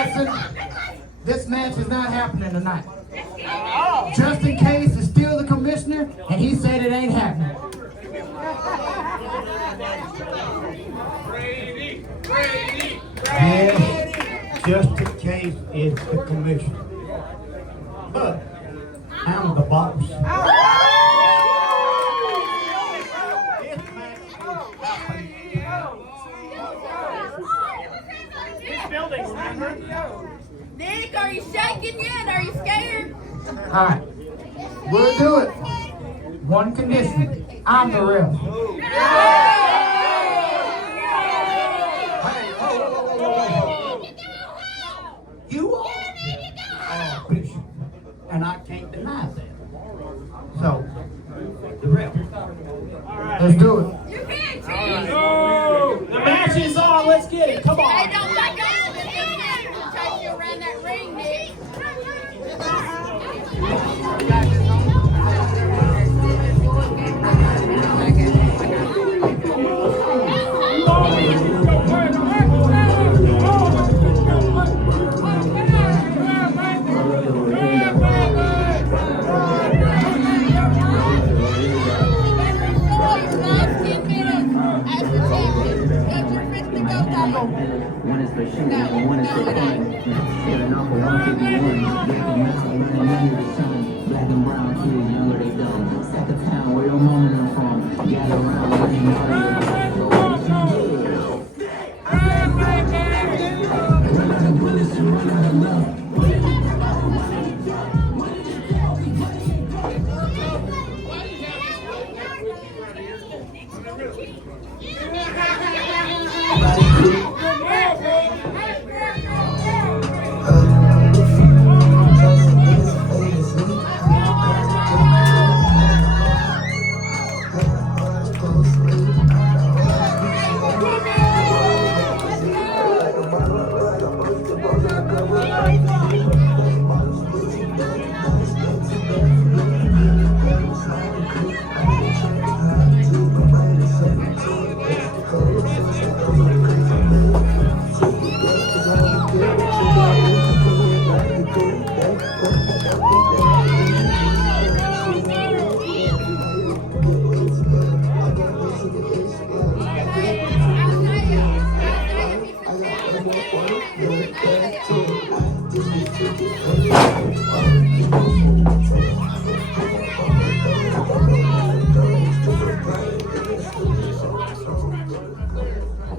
Watson, this match is not happening tonight. Justin Case is still the commissioner, and he said it ain't happening. Yes, Justin Case is the commissioner. But I'm the boss. Nick, are you shaking yet? Are you scared? All right, we'll do it. One condition: I'm the ref. You are Bishop, and I can't deny that. So, the ref. Let's do it. You can't cheat. The match is on. Let's get it. Come Hey, on. don't back up. It's gonna chase you around that ring, Nick. One is for shooting and one is for fun. Starting off with 151, breaking out, running under the sun. Black and brown kids, younger they done. Sack of town, where your mama and from. Gather around, running bullets and run out of love.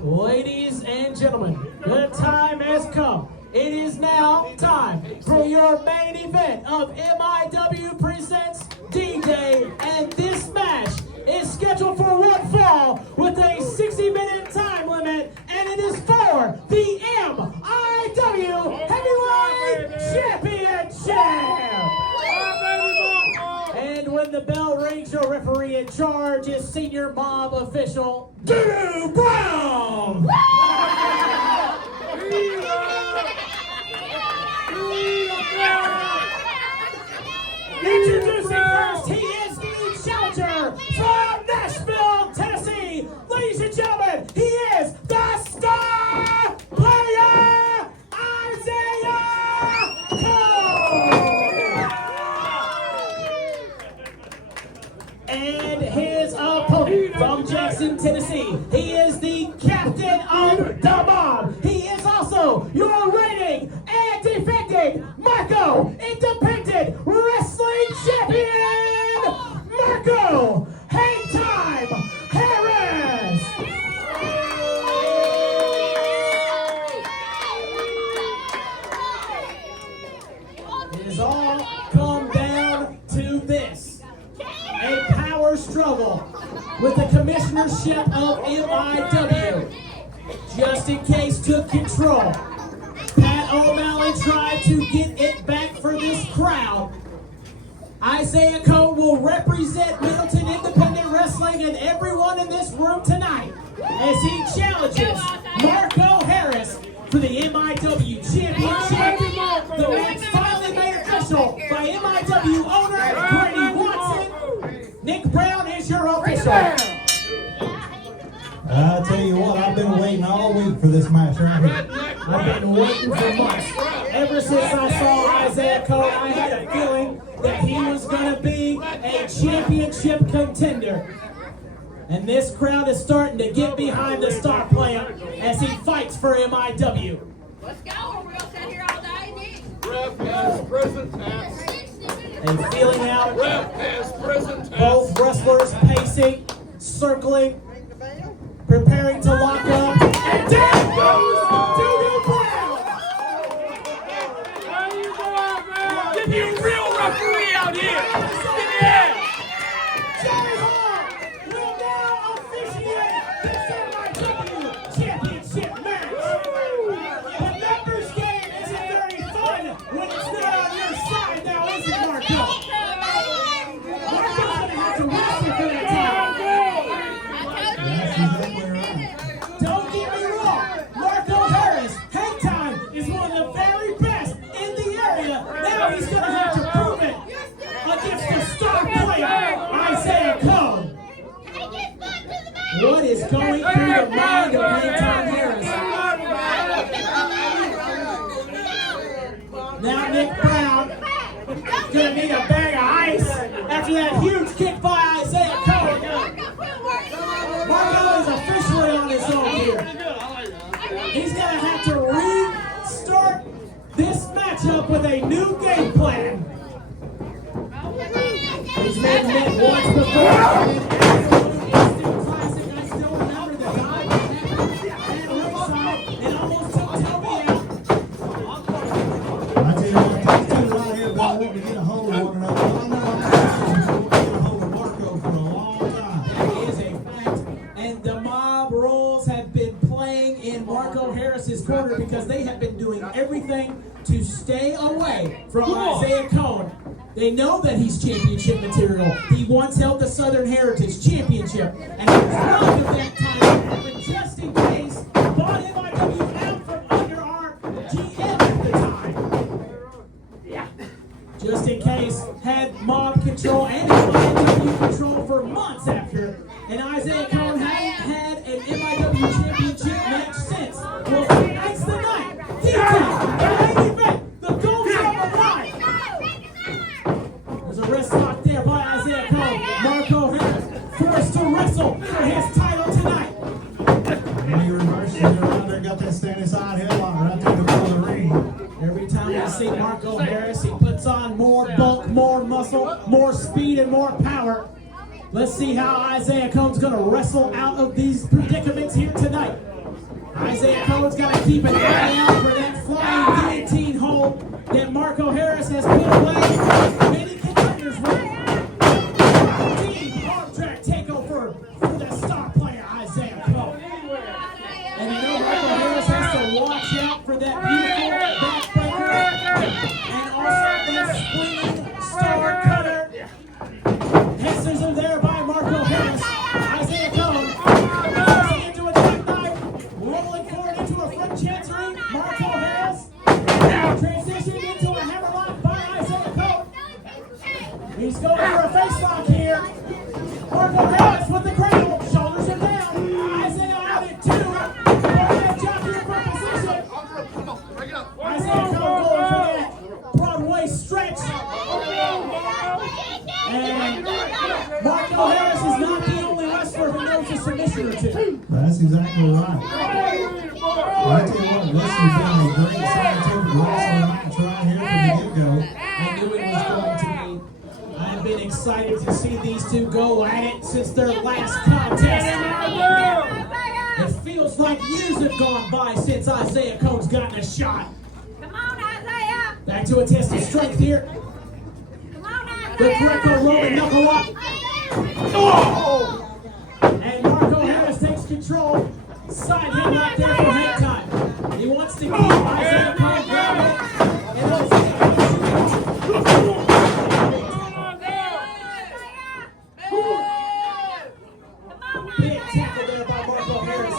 Ladies and gentlemen, the time has come. It is now time for your main event of MIW Presents D-Day, and this match is scheduled for one fall with a 60-minute time limit, and it is for the MIW Heavyweight Championship! And when the bell rings, your referee in charge is Senior Mob Official Drew Brown! Introducing first, he is the challenger from Nashville, Tennessee. Ladies and gentlemen, he is the star player, Isiah Cole! And his opponent from Jackson, Tennessee, he is the captain of the mob. He is also your reigning and defending Marko Independent Wrestling Champion, Marko Hang Time Harris. It has all come down to this: a power struggle with the commissionership of MIW. Justin Case took control. Pat O'Malley tried to get it back for this crowd. Isiah Cole will represent Middleton Independent Wrestling and everyone in this room tonight as he challenges Marko Harris for the MIW Championship. The match finally made official by MIW owner Brady Watson. Nick Brown is your official. I tell you what, I've been waiting all week for this match right here. I've been waiting for months. Ever since I saw Isiah Cohen, I had a feeling that he was going to be a championship contender. And this crowd is starting to get behind the star player as he fights for MIW. Let's go, or we'll sit here all day. Ref has present tense. And feeling out Ref has present tense. both wrestlers pacing, circling, preparing to lock up. And down goes Doo-Doo Brown! Give me a real referee out here. Yeah. Jerry Hall will now officiate this MIW championship match. The numbers game isn't very fun when it's not on your side now, is it, Marko? Marko's gonna have to wrestle for that title. Don't get me wrong, Marko Harris, hang time, is one of the very best in the area. Now he's gonna have to prove it against the star player, Isiah Cohen. What is going through the mind of Hang Harris? Now Nick Brown gonna need a bag of ice after that huge kick by Isiah Cohen. Marko is officially on his own here. He's gonna have to restart this matchup with a new game plan. He's made it once before. I still remember the guy at ringside and almost took Toby out. I tell you what, these two right here been wanting to get a hold of one another. I know I've been getting a hold of Marko for a long time. That is a fact. And the mob roles have been playing in Marko Harris's corner because they have been doing everything to stay away from Isiah Cohen. They know that he's championship material. He once held the Southern Heritage Championship, and he was robbed of that title, but just in case, bought MIW out from under our GM at the time. Just in case, had mob control and MIW control for months after, and Isiah Cohen hadn't had an MIW championship match since. Well, tonight's the night. He can. The main event, the gold's on the line. There's a wrist lock there by Isiah Cohen. Marko Harris forced to wrestle for his title tonight. And he reversed it around there, got that standing side headlock right there in the middle of the ring. Every time we see Marko Harris, he puts on more bulk, more muscle, more speed, and more power. Let's see how Isiah Cohen's going to wrestle out of these predicaments here tonight. Isiah Cohen's got to keep an eye out for that flying guillotine hold that Marko Harris has put away many contenders with. Deep arm track takeover for the star player, Isiah Cohen. And you know Marko Harris has to watch out for that beautiful backbreaker and also that swinging star cutter. Head scissors there by Marko Harris. Isiah Cohen crossing into a jackknife, rolling forward into a front chancery. Marko Harris transitioning into a hammerlock by Isiah Cohen. He's going for a face lock here. Marko Harris with the crown. Shoulders are down. Isiah out at two. Forehead jockey for position. Isiah Cohen going for that Broadway stretch. And Marko Harris is not the only wrestler who knows a submission or two. That's exactly right. I tell you what, this has been a great scientific wrestling match right here from the get-go. I knew it was going to be. I've been excited to see these two go at it since their last contest. It feels like years have gone by since Isiah Cohen's gotten a shot. Come on, Isiah. Back to a test of strength here. Come on, Isiah. The Greco-Roman knuckle up. Oh! And Marko Harris takes control. Side hit right there for hang time. He wants to keep Isiah Cohen grounded. And let's see. Big tackle there by Marko Harris.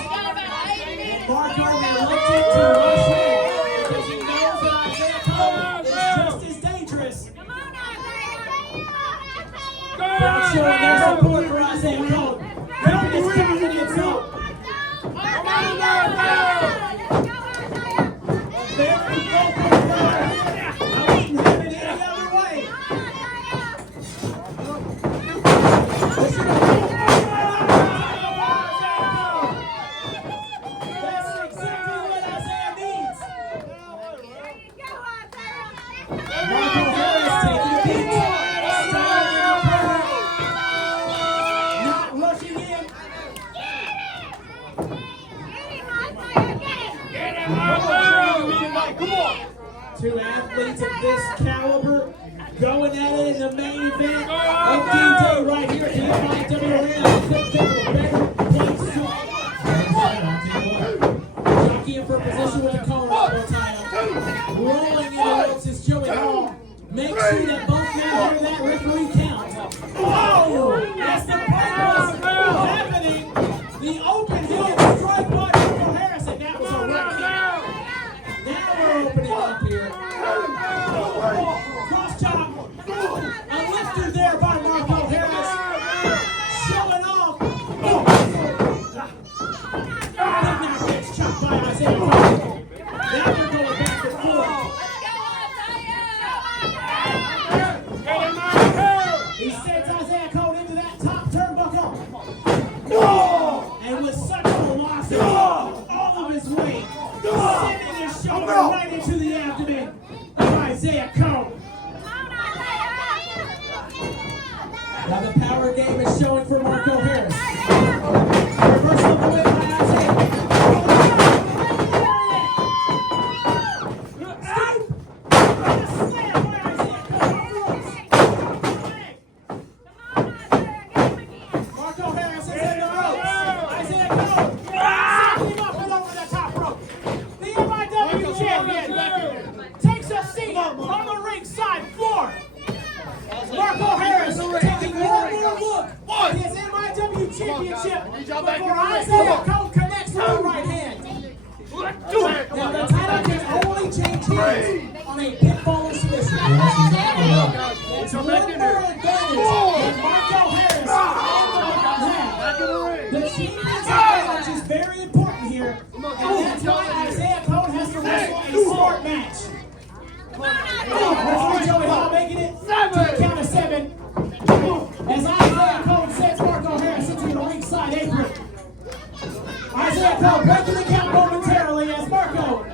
And Marko reluctant to rush in because he knows that Isiah Cohen is just as dangerous. Crowd showing their support for Isiah Cohen. Keeping his confidence up. event of D-Day right here at the MIW Arena. Couldn't think of a better place to jockeying for position with the cone one more time. Rolling in the ropes is Joey Hall. Make sure that both men hear that referee count. Oh! As the break was happening, the open heel strike by Marko Harris, and that was a red count. Now we're opening up here. Cross chop. A lifter there by Marko Harris. Showing off. Big knock gets chopped by Isiah Cole. Now they're going back and forth. He sends Isiah Cole into that top turnbuckle. And with such velocity, all of his weight, sending his shoulder right into the abdomen of Isiah Cole. Now the power game is showing for Marko Harris. Reversal of the whip by Isiah. Marko Harris is in the ropes. Isiah Cole setting him up and over the top rope. The MIW champion takes a seat on the ringside floor. Marko Harris taking one more look at his MIW championship before Isiah Cole connects with the right hand. Now the title can only change hands on a pinfall or submission. It's one more advantage that Marko Harris and the The champion's advantage is very important here, and that's why Isiah Cole has to wrestle a smart match. Referee Joey Hall making it to the count of 7 as Isiah Cole sends Marko Harris into the ringside apron. Isiah Cole breaking the count momentarily as Marko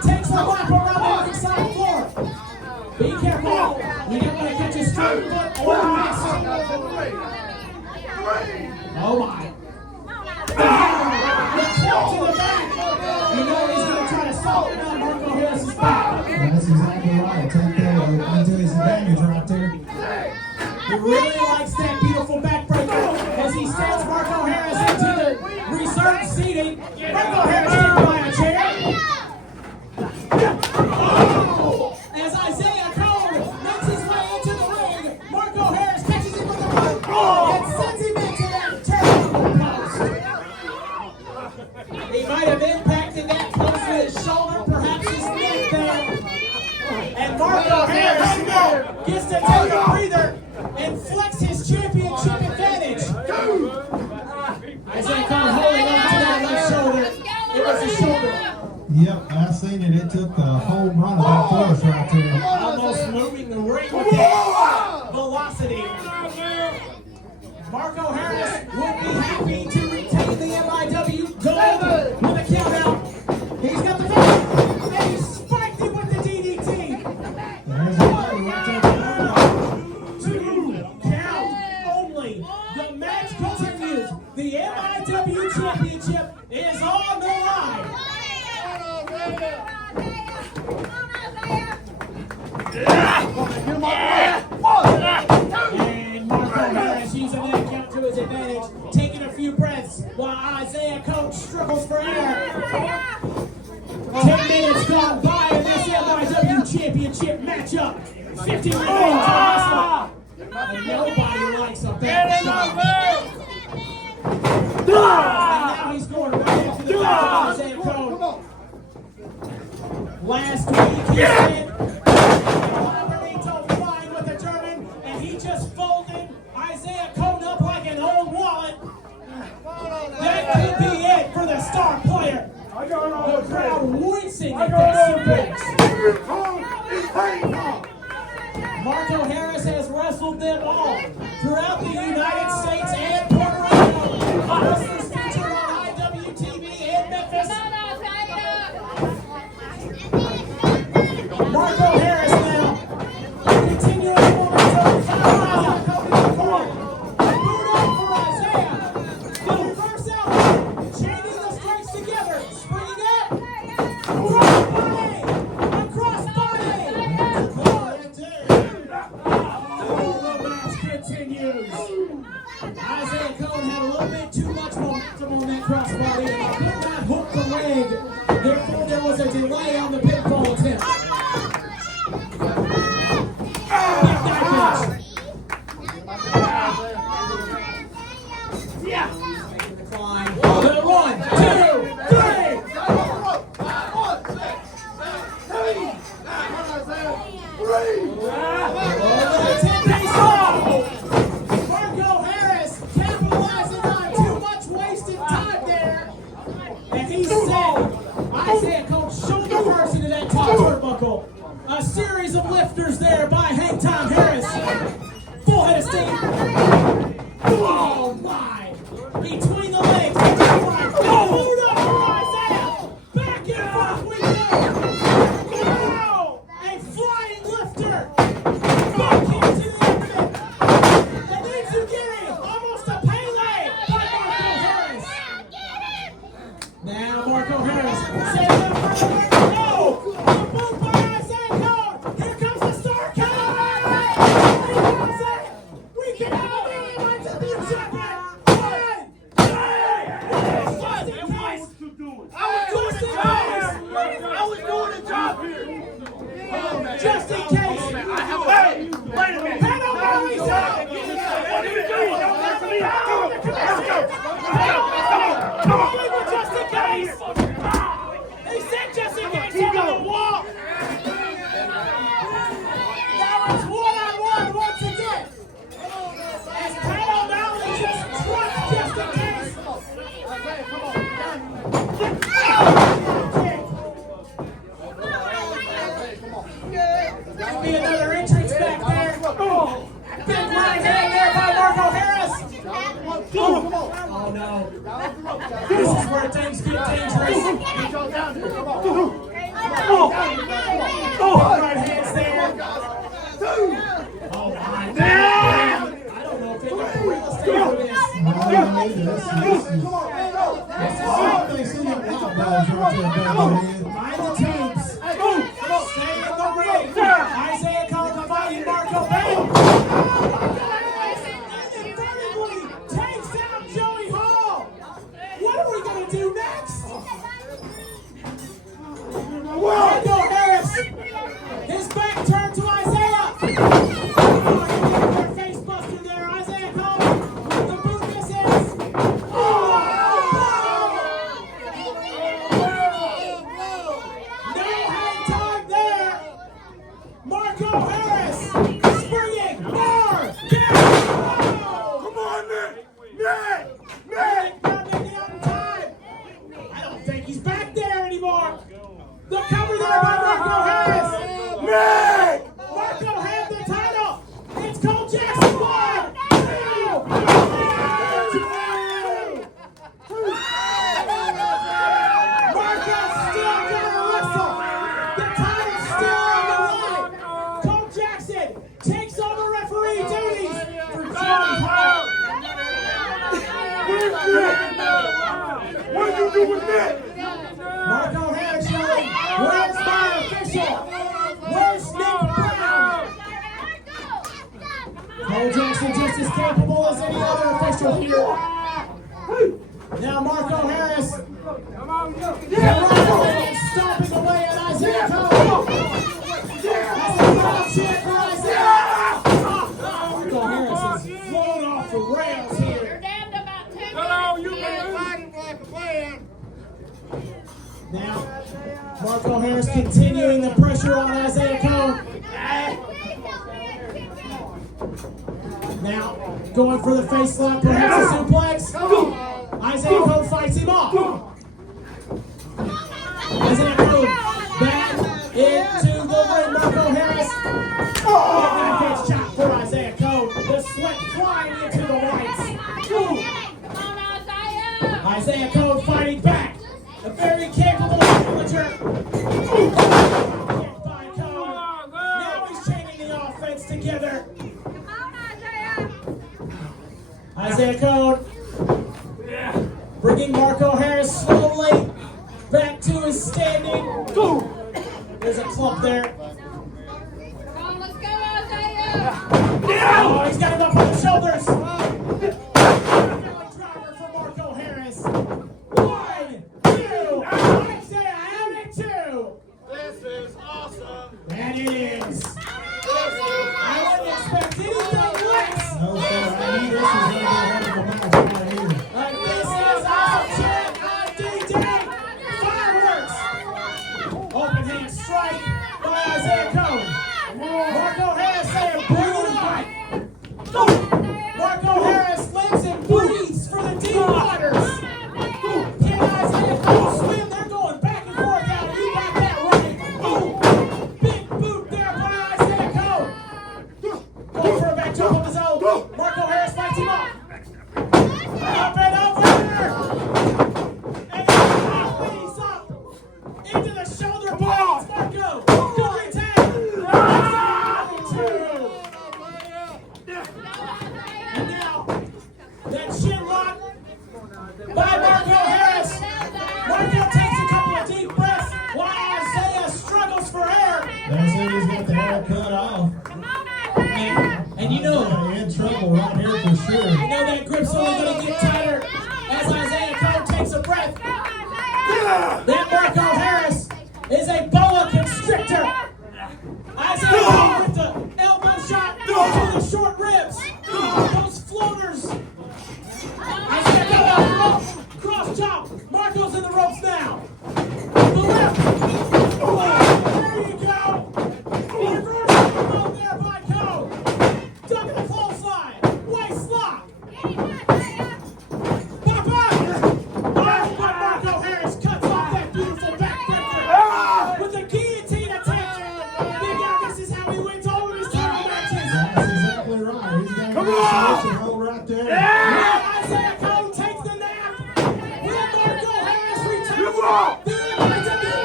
takes a lap around the ringside floor. Be careful, you don't want to catch a straight foot or a wrist. Oh my. The kick to the back. You know he's going to try to soften up Marko Harris's back. That's exactly right. Take that into his advantage right there. He really likes that beautiful backbreaker as he sends Marko Harris into the reserved seating. Marko Harris hit by a chair. Oh! As Isiah Cole makes his way into the ring, Marko Harris catches him with a rope and sends him into that turnbuckle post. He might have impacted that post with his shoulder, perhaps his neck there. And Marko Harris gets to take a breather and flex his championship advantage. Isiah Cole holding on to that left shoulder. It was his shoulder. Yep, I seen it. It took the whole run of that force right there. Almost moving the ring with that velocity. Marko Harris would be happy to retain the MIW gold with a count out. He's got the finish, and he spiked it with the DDT. There's a right there. 2 count only. The match continues. The MIW championship is on the line. And Marko Harris using that count to his advantage, taking a few breaths while Isiah Cole struggles for air. 10 minutes gone by in this MIW championship matchup. 50 remains to wrestle. And nobody likes a bad shot. And now he's going right into the back of Isiah Cole. Last week he said flying with a German, and he just folded Isiah Cole up like an old wallet. That could be it for the star player. The crowd wincing at that suplex. Marko Harris has wrestled them all throughout the United States and Puerto Rico. Wrestlers featured on IWTV in Memphis. Marko Harris now continuing on his own. Isiah Cole in the corner. Boot up for Isiah. The reverse out. Chaining the strikes together. Springing up. Crossbody. A crossbody. Oh, the match continues. Isiah Cone had a little bit too much momentum on that crossbody and could not hook the leg. Therefore, there was a delay on the pinfall attempt. Yeah. Climb. Good. 1, 2, 3. Marko Harris capitalizing on too much wasted time there. And he said, Isiah Cone shoulder first into that top turnbuckle. A series of lifters there by Hang Time Harris. Full head of steam. Oh my! Between the legs. Oh, hold up for Isiah. Back and forth we go. Wow! A flying lifter. Back into the exit. And Itsugiri, almost a Pele by Marko Harris. Now Marko Harris. Save that for no! The boot by Isiah Cone. Here comes the star cut. We can have a MIW champion. Just in case. Wait a minute. Head on down, Isiah. What are you doing? Don't mess me up. Come on. Just in case. He said just in case on the wall. That was one-on-one once again. As Pat O'Malley just trucked just in case. That'll be another entrance back there. Big right hand there by Marko Harris. Oh no. This is where things get dangerous. Right hands there. Oh my. Damn. I don't know if they got the real estate for this. Mind the tapes. Stay in the ring. Isiah Cone fighting Marko back. Takes out Joey Hall. What are we going to do next? Marko Harris. His back turned to Isiah. Their face buster there. Isiah Cone. The boot misses. No hang time there. Marko Harris springing more. Come on, man. Not making up time. I don't think he's back there anymore. The cover there by Marko Harris. Marko had the title. It's Cole Jackson 1, 2. Marko's still gonna wrestle. The title's still on the line. Cole Jackson takes over referee duties for Joey Hall. What did you do with that? Marko Harris yelling, "Where's my official? Where's Nick Brown?" Cole Jackson just as capable as any other official here. Now Marko Harris stomping away at Isiah Cone. That's a crowd chant for Isiah. Marko Harris is flown off the rails here. You're damned about 2 minutes. Now, Marko Harris continuing the pressure on Isiah Cone. Now, going for the face lock, perhaps a suplex. Isiah Cone fights him off. Isiah Cone back into the ring. Marko Harris. That gets shot for Isiah Cone. The sweat flying into the lights. Isiah Cone fighting back. A very capable amateur. By Cone. Now he's chaining the offense together. Isiah Cone bringing Marko Harris slowly back to his standing. There's a clump there. Come on, let's go, Isiah. Oh, he's got him up on the Marko Harris fights him off. Up and over. And he's up into the shoulder blades. Marko. Good retain. And now, that shin lock by Marko Harris. Marko takes a couple of deep breaths while Isiah struggles for air. That's it, he's got the hair cut off. And you know, in trouble right here for sure. you know that grip's only going to get tighter as Isiah Cone takes a breath. That Marko Harris is a boa constrictor. Isiah Cone with the elbow shot to the short ribs. Those floaters. Isiah Cone off the rope. Cross chop. Marko's in the ropes now. The left. There you go. Reverse elbow there by Cone. Duck in the clothesline. Waist lock. Pop up. But Marko Harris cuts off that beautiful backbreaker with a guillotine attempt. Big Al, this is how he wins all of his title matches. That's exactly right. He's got a good submission hold right there. Now Isiah Cone takes the nap. Will Marko Harris return? The MIW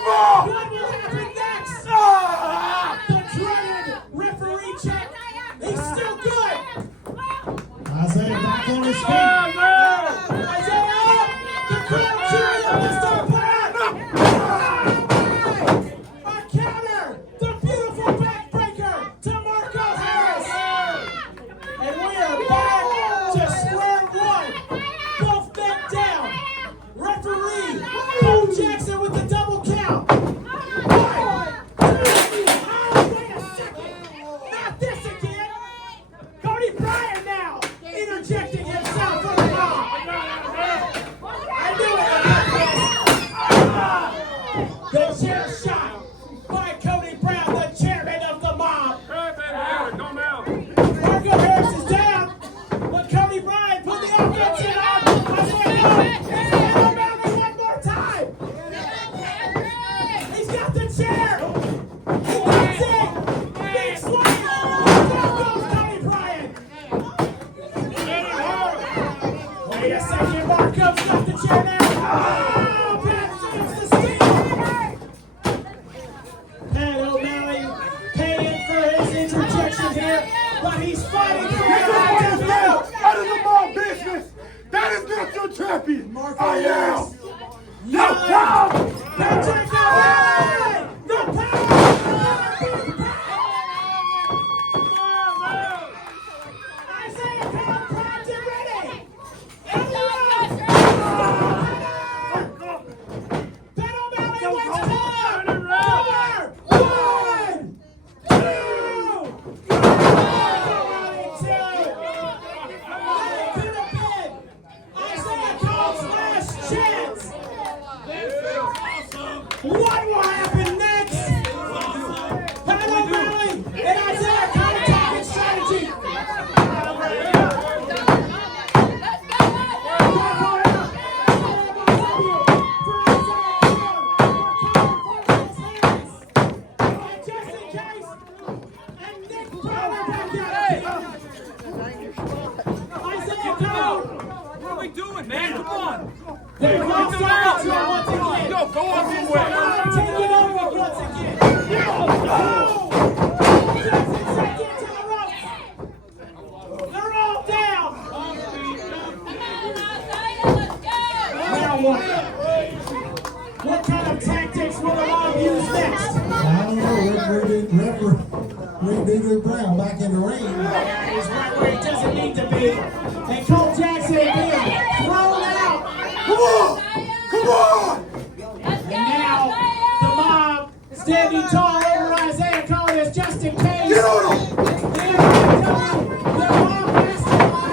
gold. What will happen next? The dreaded referee check. He's still good. Isiah back on his feet. Isiah up. The crowd cheering up Mr. Black. A counter. The beautiful backbreaker to Marko Harris. And we are back to square one. Both men down. Referee Cole Jackson with the double count. 1, 2, oh, wait a second. Not this again. Cody Bryan now interjecting himself for the mob. I knew it. The chair shot by Cody Brown, the chairman of the mob. Marko Harris is down, but Cody Bryan put the offense in on one more time. He's got the chair. He gets it. Big slam. Down goes Cody Bryan. Wait a second, Marko's got the chair now. Oh, back saves the steal. Pat O'Malley paying for his interjection here, but he's fighting for That is a mob business. That is not your champion. Marko I am. Harris. No, no. Patrick O'Malley! The power! Isiah Cone primed and ready. And Pat O'Malley waits for one, two. Isiah Cone's last chance. What will happen next? Pat O'Malley and Isiah Cone talking strategy. Just in case, and Nick Brower back out. Isiah Cone. What are we doing, man? Come on. They've lost sight to him once again. Go on your way. Take it over once again. Jackson sent into the ropes. They're all down. Now what? What kind of tactics will the mob use next? I don't know. Referee D.D. Brown back in the ring. Yeah, he's right where he doesn't need to be. And Cole Jackson being thrown out. Come on. Come on. And now the mob standing tall over Isiah Cone is just in case. Get on him. The mob mastermind.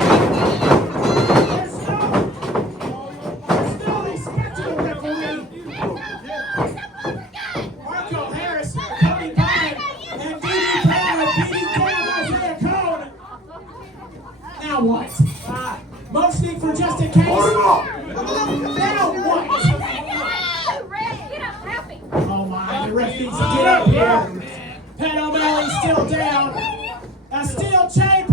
There's no respect to the referee. Marko Harris, Cody Bryan, and D.D. Brown are beating down Isiah Cone. Now what? Motioning for just in case. Hold him up. Now what? Oh my, the ref needs to get up here. Pat O'Malley's still down. A steel chain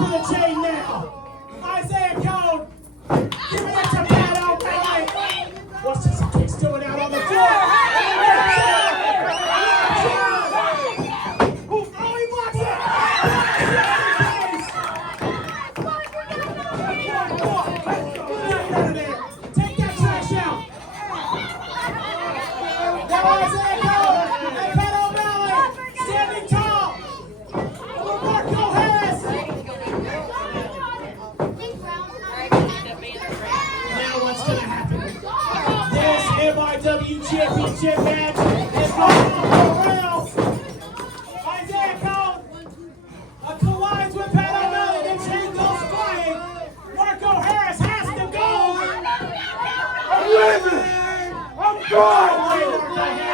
for the chain now. Isiah Cone. Give it to Pat O'Malley. Watch this kicks doing out on the floor. Oh, he blocks it. Take that trash out. Now Isiah Cone and Pat O'Malley standing tall. Marko Harris. Now what's going to happen? This MIW championship match is going off the rails. Isiah Cone collides with Pat O'Malley. The chain goes flying. Marko Harris has to go. I'm leaving. I'm gone.